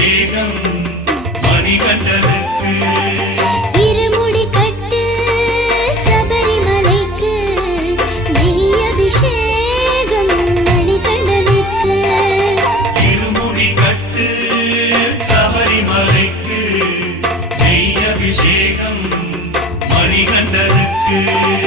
அபிஷேகம் மணிகண்டனுக்கு. இருமுடி கட்டு சபரிமலைக்கு நெய் அபிஷேகம் மணிகண்டனுக்கு. இருமுடி கட்டு சபரிமலைக்கு நெய் அபிஷேகம் மணிகண்டனுக்கு.